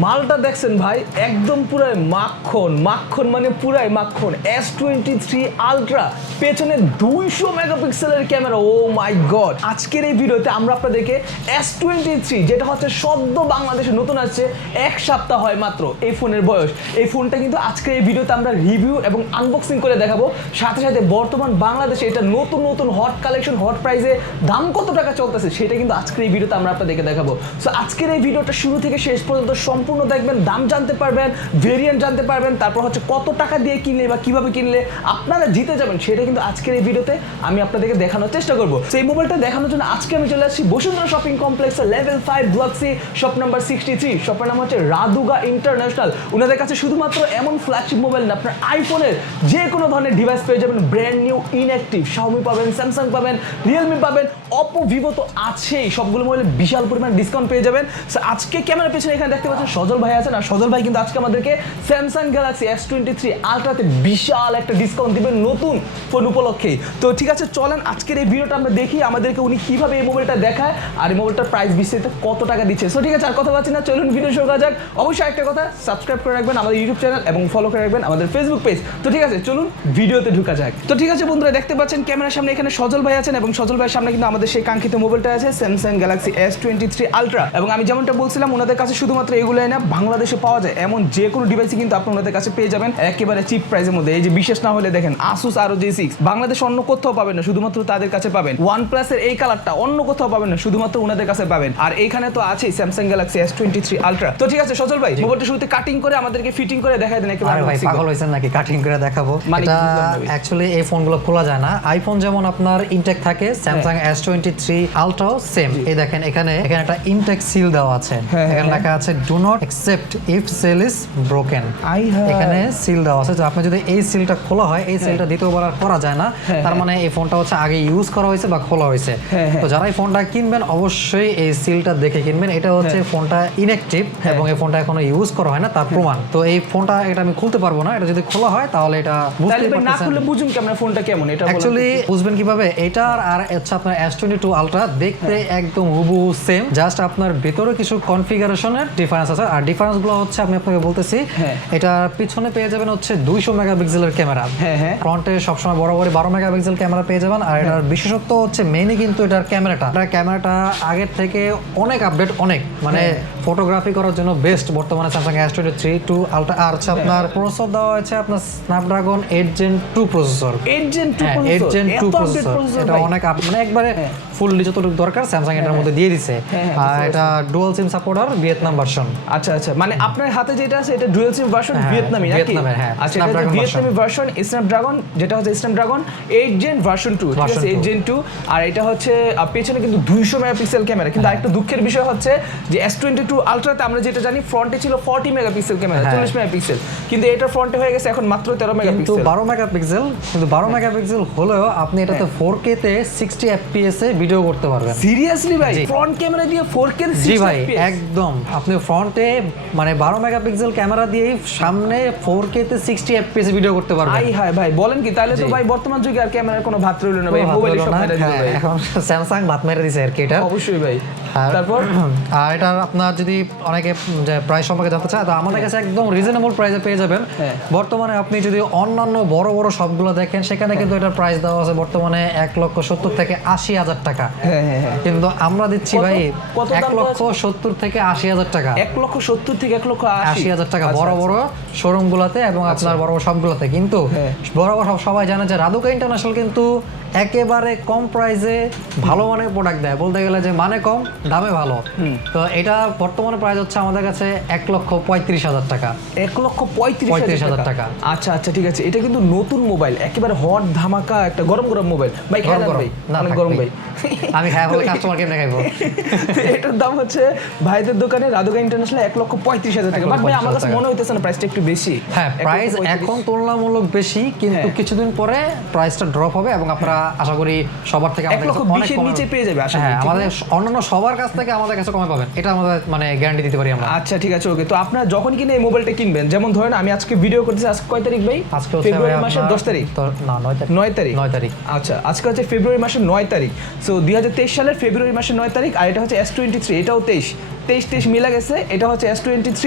মালটা দেখছেন ভাই, একদম পুরাই মাখন মাখন, মানে পুরাই মাখন। S23 আলট্রা, পেছনে 200 মেগাপিক্সেলের ক্যামেরা। ও মাই গড! আজকের এই ভিডিওতে আমরা আপনাদেরকে S23, যেটা হচ্ছে সদ্য বাংলাদেশে নতুন আসছে, এক সপ্তাহ হয় মাত্র এই ফোনের বয়স। এই ফোনটা কিন্তু আজকের এই ভিডিওতে আমরা রিভিউ এবং আনবক্সিং করে দেখাবো। সাথে সাথে বর্তমান বাংলাদেশে এটা নতুন নতুন হট কালেকশন, হট প্রাইসে দাম কত টাকা চলতেছে সেটা কিন্তু আজকের এই ভিডিওতে আমরা আপনাদেরকে দেখাবো। সো আজকের এই ভিডিওটা শুরু থেকে শেষ পর্যন্ত সম্পূর্ণ দেখবেন, দাম জানতে পারবেন, ভেরিয়েন্ট জানতে পারবেন, তারপর হচ্ছে কত টাকা দিয়ে কিনলে বা কিভাবে কিনলে আপনারা জিতে যাবেন সেটা কিন্তু আজকের এই ভিডিওতে আমি আপনাদেরকে দেখানোর চেষ্টা করবো। সেই মোবাইলটা দেখানোর জন্য আজকে আমি চলে আসছি বসুন্ধরা শপিং কমপ্লেক্সের level 5 block C, shop number 63। শপের নাম হচ্ছে রাদুগা ইন্টারন্যাশনাল। ওনাদের কাছে শুধুমাত্র এমন ফ্ল্যাগশিপ মোবাইল না, আপনার আইফোনের যে কোনো ধরনের ডিভাইস পেয়ে যাবেন, ব্র্যান্ড নিউ ইনঅ্যাক্টিভ xiaomi পাবেন, স্যামসাং পাবেন, রিয়েলমি পাবেন, oppo vivo তো আছেই। সবগুলো মোবাইলে বিশাল পরিমাণ ডিসকাউন্ট পেয়ে যাবেন। সো আজকে ক্যামেরার পেছনে এখানে দেখতে পাচ্ছেন সজল ভাই আছেন, আর সজল ভাই কিন্তু আজকে আমাদেরকে স্যামসাং গ্যালাক্সি S23 আলট্রাতে বিশাল একটা ডিসকাউন্ট দিবেন নতুন ফোন উপলক্ষে। তো ঠিক আছে, চলেন আজকের এই ভিডিওটা আমরা দেখি আমাদেরকে উনি কিভাবে এই মোবাইলটা দেখায় আর এই মোবাইলটার প্রাইস বিস্তারিত কত টাকা দিচ্ছে। সো ঠিক আছে, আর কথা বলছি না, চলুন ভিডিও শুরু করা যাক। অবশ্যই একটা কথা, সাবস্ক্রাইব করে রাখবেন আমাদের ইউটিউব চ্যানেল এবং ফলো করে রাখবেন আমাদের ফেসবুক পেজ। তো ঠিক আছে, চলুন ভিডিওতে ঢুকা যাক। তো ঠিক আছে বন্ধুরা, দেখতে পাচ্ছেন ক্যামেরার সামনে এখানে সজল ভাই আছেন এবং সজল ভাইয়ের সামনে কিন্তু আমাদের সেই কাঙ্ক্ষিত মোবাইলটা আছে, স্যামসাং গ্যালাক্সি S23 আলট্রা। এবং আমি যেমনটা বলছিলাম, ওনাদের কাছে শুধুমাত্র এগুলোই না, বাংলাদেশে পাওয়া যায় এমন যে কোনো ডিভাইসই কিন্তু আপনি ওনাদের কাছে পেয়ে যাবেন একেবারে চিপ প্রাইসের মধ্যে। এই যে বিশেষ না হলে দেখেন asus ROG 6, বাংলাদেশ অন্য কোথাও পাবেন না, শুধুমাত্র তাদের কাছে পাবেন। OnePlus এর এই কালারটা অন্য কোথাও পাবেন না, শুধুমাত্র ওনাদের কাছে পাবেন। আর এইখানে তো আছেই স্যামসাং গ্যালাক্সি S23 আলট্রা। তো ঠিক আছে সজল ভাই, মোবাইলটা শুরুতে কাটিং করে আমাদেরকে ফিটিং করে দেখাই দেন একেবারে। আরে ভাই পাগল হইছেন নাকি কাটিং করে দেখাবো? এটা অ্যাকচুয়ালি এই ফোনগুলো খোলা যায় না। আইফোন যেমন আপনার ইনটেক থাকে, স্যামসাং S23 আলট্রাও সেম। এই দেখেন এখানে একটা ইনটেক সিল দেওয়া আছে, এখানে লেখা আছে do not accept if seal is broken. এখানে সিল দেওয়া আছে, যে আপনি যদি এই সিলটা খোলা হয়, এই সিলটা দ্বিতীয়বার আর করা যায় না, তার মানে এই ফোনটা হচ্ছে আগে ইউজ করা হয়েছে বা খোলা হয়েছে। তো যারা এই ফোনটা কিনবেন অবশ্যই এই সিলটা দেখে কিনবেন। এটা হচ্ছে ফোনটা ইনঅ্যাক্টিভ এবং এই ফোনটা এখনো ইউজ করা হয় না তার প্রমাণ। তো এই ফোনটা এটা আমি খুলতে পারবো না, এটা যদি খোলা হয় তাহলে এটা বুঝতে পারবেন। না খুললে বুঝুন কেমন ফোনটা কেমন, এটা অ্যাকচুয়ালি বুঝবেন কিভাবে? এটার আর হচ্ছে আপনার S22 আলট্রা দেখতে একদম হুবহু সেম, জাস্ট আপনার ভিতরে কিছু কনফিগারেশনের ডিফারেন্স আছে। আর ডিফারেন্স গুলো হচ্ছে আমি আপনাকে বলতেছি, এটা পিছনে পেয়ে যাবেন হচ্ছে 200 মেগাপিক্সেলের ক্যামেরা, ফ্রন্টে সবসময় বরাবরই 12 মেগাপিক্সেল ক্যামেরা পেয়ে যাবেন। আর এটার বিশেষত্ব হচ্ছে মেইনলি কিন্তু এটার ক্যামেরাটা আগের থেকে অনেক আপডেট, অনেক মানে ফটোগ্রাফি করার জন্য বেস্ট বর্তমানে স্যামসাং S23 আলট্রা। আর হচ্ছে আপনার প্রসেসর দেওয়া হয়েছে আপনার Snapdragon 8 Gen 2 processor. 8 Gen 2 processor, এটা অনেক মানে একবারে ফুললি যতটুকু দরকার স্যামসাং এটার মধ্যে দিয়ে দিছে। আর এটা ডুয়াল সিম সাপোর্ট আর ভিয়েতনাম ভার্সন। আচ্ছা আচ্ছা, মানে আপনার হাতে যেটা আছে এটা ডুয়াল সিম ভার্সন ভিয়েতনামি নাকি? আচ্ছা, এটা ভিয়েতনামি ভার্সন স্ন্যাপড্রাগন, যেটা হচ্ছে স্ন্যাপড্রাগন 8 Gen ভার্সন 2, ঠিক আছে 8 Gen 2। আর এটা হচ্ছে পেছনে কিন্তু 200 মেগাপিক্সেল ক্যামেরা। কিন্তু আরেকটা দুঃখের বিষয় হচ্ছে যে S22 আলট্রাতে আমরা যেটা জানি ফ্রন্টে ছিল 40 মেগাপিক্সেল ক্যামেরা, 40 মেগাপিক্সেল, কিন্তু এটা ফ্রন্টে হয়ে গেছে এখন মাত্র 13 মেগাপিক্সেল। 12 মেগাপিক্সেল, কিন্তু 12 মেগাপিক্সেল হলেও আপনি এটাতে 4K তে 60 fps এ ভিডিও করতে পারবেন। সিরিয়াসলি ভাই, ফ্রন্ট ক্যামেরা দিয়ে 4K 60 জি ভাই, একদম আপনি ফ্রন্টে মানে 12 মেগাপিক্সেল ক্যামেরা দিয়ে সামনে 4K তে 60 fps এ ভিডিও করতে পারবেন। আই হায় ভাই, বলেন কি? তাহলে তো ভাই বর্তমান যুগে আর ক্যামেরার কোনো ভাত রইল না ভাই, মোবাইলে সব মেরে দিল ভাই। এখন স্যামসাং ভাত মেরে দিয়েছে আর কি এটা। অবশ্যই ভাই। তারপর আর এটা আপনার যদি অনেকে প্রাইস সম্পর্কে জানতে চায়, তো আমাদের কাছে একদম রিজনেবল প্রাইসে পেয়ে যাবেন। বর্তমানে আপনি যদি অন্যান্য বড় বড় শপগুলো দেখেন, সেখানে কিন্তু এটার প্রাইস দেওয়া আছে বর্তমানে 1,70,000 থেকে 80,000 টাকা। কিন্তু আমরা দিচ্ছি ভাই 1,70,000 থেকে 80,000 টাকা। 1,70,000 থেকে 1,80,000 টাকা বড় বড় শোরুম গুলাতে এবং আপনার বড় বড় শপগুলোতে। কিন্তু বড় বড় সবাই জানে যে রাদুকা ইন্টারন্যাশনাল কিন্তু একেবারে কম প্রাইসে ভালো মানের প্রোডাক্ট দেয়, বলতে গেলে যে মানে কম দামে ভালো। তো এটা বর্তমানে প্রাইস হচ্ছে আমাদের কাছে 1,35,000 টাকা। 1,35,000 টাকা। আচ্ছা আচ্ছা, ঠিক আছে। এটা কিন্তু নতুন মোবাইল, একেবারে হট ধামাকা একটা গরম গরম মোবাইল ভাই। গরম গরম ভাই, আমি খাই বলে কাস্টমার কেমনে খাইবো? এটার দাম হচ্ছে ভাইদের দোকানে রাদুকা ইন্টারন্যাশনাল 1,35,000 টাকা। বাট ভাই আমার কাছে মনে হইতেছে না প্রাইসটা একটু বেশি। হ্যাঁ, প্রাইস এখন তুলনামূলক বেশি, কিন্তু কিছুদিন পরে প্রাইসটা ড্রপ হবে এবং আপনারা আশা করি সবার থেকে আমাদের কাছে অনেক কম নিচে পেয়ে যাবে। হ্যাঁ, আমাদের অন্যান্য সবার কাছ থেকে আমাদের কাছে কমে পাবেন, এটা আমাদের মানে গ্যারান্টি দিতে পারি আমরা। আচ্ছা ঠিক আছে, ওকে। তো আপনারা যখন কিনে এই মোবাইলটা কিনবেন, যেমন ধরেন আমি আজকে ভিডিও করতেছি, আজকে কয় তারিখ ভাই? আজকে হচ্ছে ফেব্রুয়ারি মাসের 10 তারিখ, না 9 তারিখ। আচ্ছা, আজকে হচ্ছে ফেব্রুয়ারি মাসের 9 তারিখ। সো 2023 সালের ফেব্রুয়ারি মাসের 9 তারিখ। আর এটা হচ্ছে S23, এটাও 23। 23 মিলে গেছে। এটা হচ্ছে S23।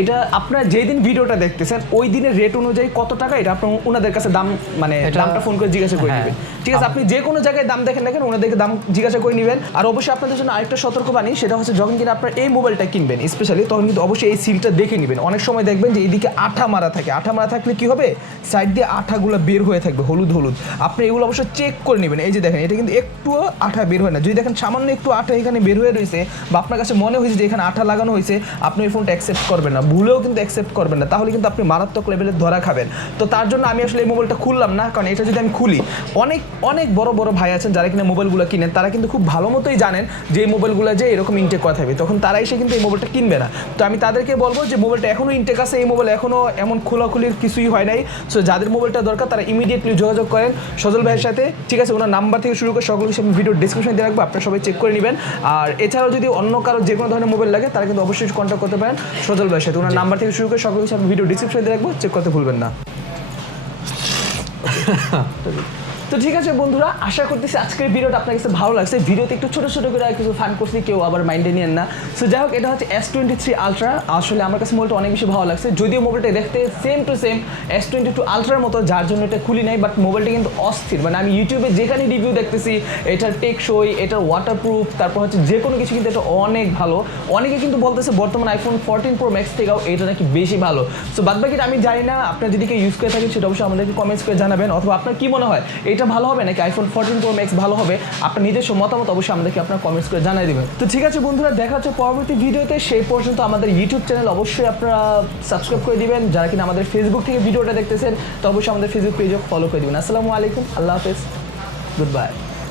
এটা আপনারা যেই দিন ভিডিওটা দেখতেছেন ওই দিনের রেট অনুযায়ী কত টাকা এটা আপনার ওনাদের কাছে দাম মানে দামটা ফোন করে জিজ্ঞাসা করে নেবেন, ঠিক আছে? আপনি যে কোনো জায়গায় দাম দেখেন দেখেন ওনাদেরকে দাম জিজ্ঞাসা করে নেবেন। আর অবশ্যই আপনাদের জন্য আরেকটা সতর্কবাণী, সেটা হচ্ছে যখন কিনা আপনার এই মোবাইলটা কিনবেন স্পেশালি, তখন কিন্তু অবশ্যই এই সিলটা দেখে নেবেন। অনেক সময় দেখবেন যে এইদিকে আঠা মারা থাকে, আঠা মারা থাকলে কি হবে, সাইড দিয়ে আঠাগুলো বের হয়ে থাকবে হলুদ হলুদ। আপনি এগুলো অবশ্যই চেক করে নেবেন। এই যে দেখেন এটা কিন্তু একটুও আঠা বের হয় না। যদি দেখেন সামান্য একটু আঠা এখানে বের হয়ে রয়েছে বা আপনার কাছে মনে হয়েছে যে এখানে আঠা লাগানো হয়েছে, আপনি এই ফোনটা অ্যাকসেপ্ট করবেন না, ভুলেও কিন্তু অ্যাকসেপ্ট করবেন না, তাহলে কিন্তু আপনি মারাত্মক লেভেলের ধরা খাবেন। তো তার জন্য আমি আসলে এই মোবাইলটা খুললাম না, কারণ এটা যদি আমি খুলি অনেক অনেক বড় বড় ভাই আছেন যারা কিনা মোবাইলগুলো কিনেন, তারা কিন্তু খুব ভালো মতোই জানেন যে এই মোবাইলগুলো যে এরকম ইনটেক করা থাকবে, তখন তারা এসে কিন্তু এই মোবাইলটা কিনবে না। তো আমি তাদেরকে বলবো যে মোবাইলটা এখনও ইনটেক আছে, এই মোবাইল এখনও এমন খোলাখুলির কিছুই হয় নাই। সো যাদের মোবাইলটা দরকার তারা ইমিডিয়েটলি যোগাযোগ করেন সজল ভাইয়ের সাথে, ঠিক আছে? ওনার নাম্বার থেকে শুরু করে সকল কিছু আমি ভিডিও ডিসক্রিপশনে দিয়ে রাখবো, আপনারা সবাই চেক করে নেবেন। আর এছাড়াও যদি অন্য কারো যে কোনো ধরনের মোবাইল লাগে তারা কিন্তু অবশ্যই কন্ট্যাক্ট করতে পারেন সজল ভাইয়ের সাথে। ওনার নাম্বার থেকে শুরু করে সকল কিছু আমি ভিডিও ডিসক্রিপশনে দিয়ে রাখবো, চেক করতে ভুলবেন না। তো ঠিক আছে বন্ধুরা, আশা করতেছি আজকের ভিডিওটা আপনার কাছে ভালো লাগছে। ভিডিওতে একটু ছোটো ছোটো করে কিছু ফান করছি, কেউ আবার মাইন্ডে নিয়েন না। সো যাই হোক, এটা হচ্ছে S23 আলট্রা। আসলে আমার কাছে মোবাইলটা অনেক বেশি ভালো লাগছে, যদিও মোবাইলটা দেখতে সেম টু সেম S22 আলট্রার মতো, যার জন্য এটা খুলি নাই, বাট মোবাইলটা কিন্তু অস্থির। মানে আমি ইউটিউবে যেখানে রিভিউ দেখতেছি এটার টেকসই, এটার ওয়াটারপ্রুফ, তারপর হচ্ছে যে কোনো কিছু কিন্তু এটা অনেক ভালো। অনেকে কিন্তু বলতেছে বর্তমান iPhone 14 Pro Max থেকেও এটা নাকি বেশি ভালো। সো বাদবাকিটা আমি জানি না, আপনার যদি কেউ ইউজ করে থাকেন সেটা অবশ্যই আমাদেরকে কমেন্টস করে জানাবেন, অথবা আপনার কি মনে হয় এটা ভালো হবে নাকি iPhone 14 Pro Max ভালো হবে, আপনার নিজস্ব মতামত অবশ্যই আমাদেরকে আপনার কমেন্টস করে জানিয়ে দেবেন। তো ঠিক আছে বন্ধুরা, দেখা হচ্ছে পরবর্তী ভিডিওতে। সেই পর্যন্ত আমাদের ইউটিউব চ্যানেল অবশ্যই আপনারা সাবস্ক্রাইব করে দিবেন। যারা কিনা আমাদের ফেসবুক থেকে ভিডিওটা দেখতেছেন তো অবশ্যই আমাদের ফেসবুক পেজও ফলো করে দিবেন। আসসালামু আলাইকুম, আল্লাহ হাফেজ, গুড বাই।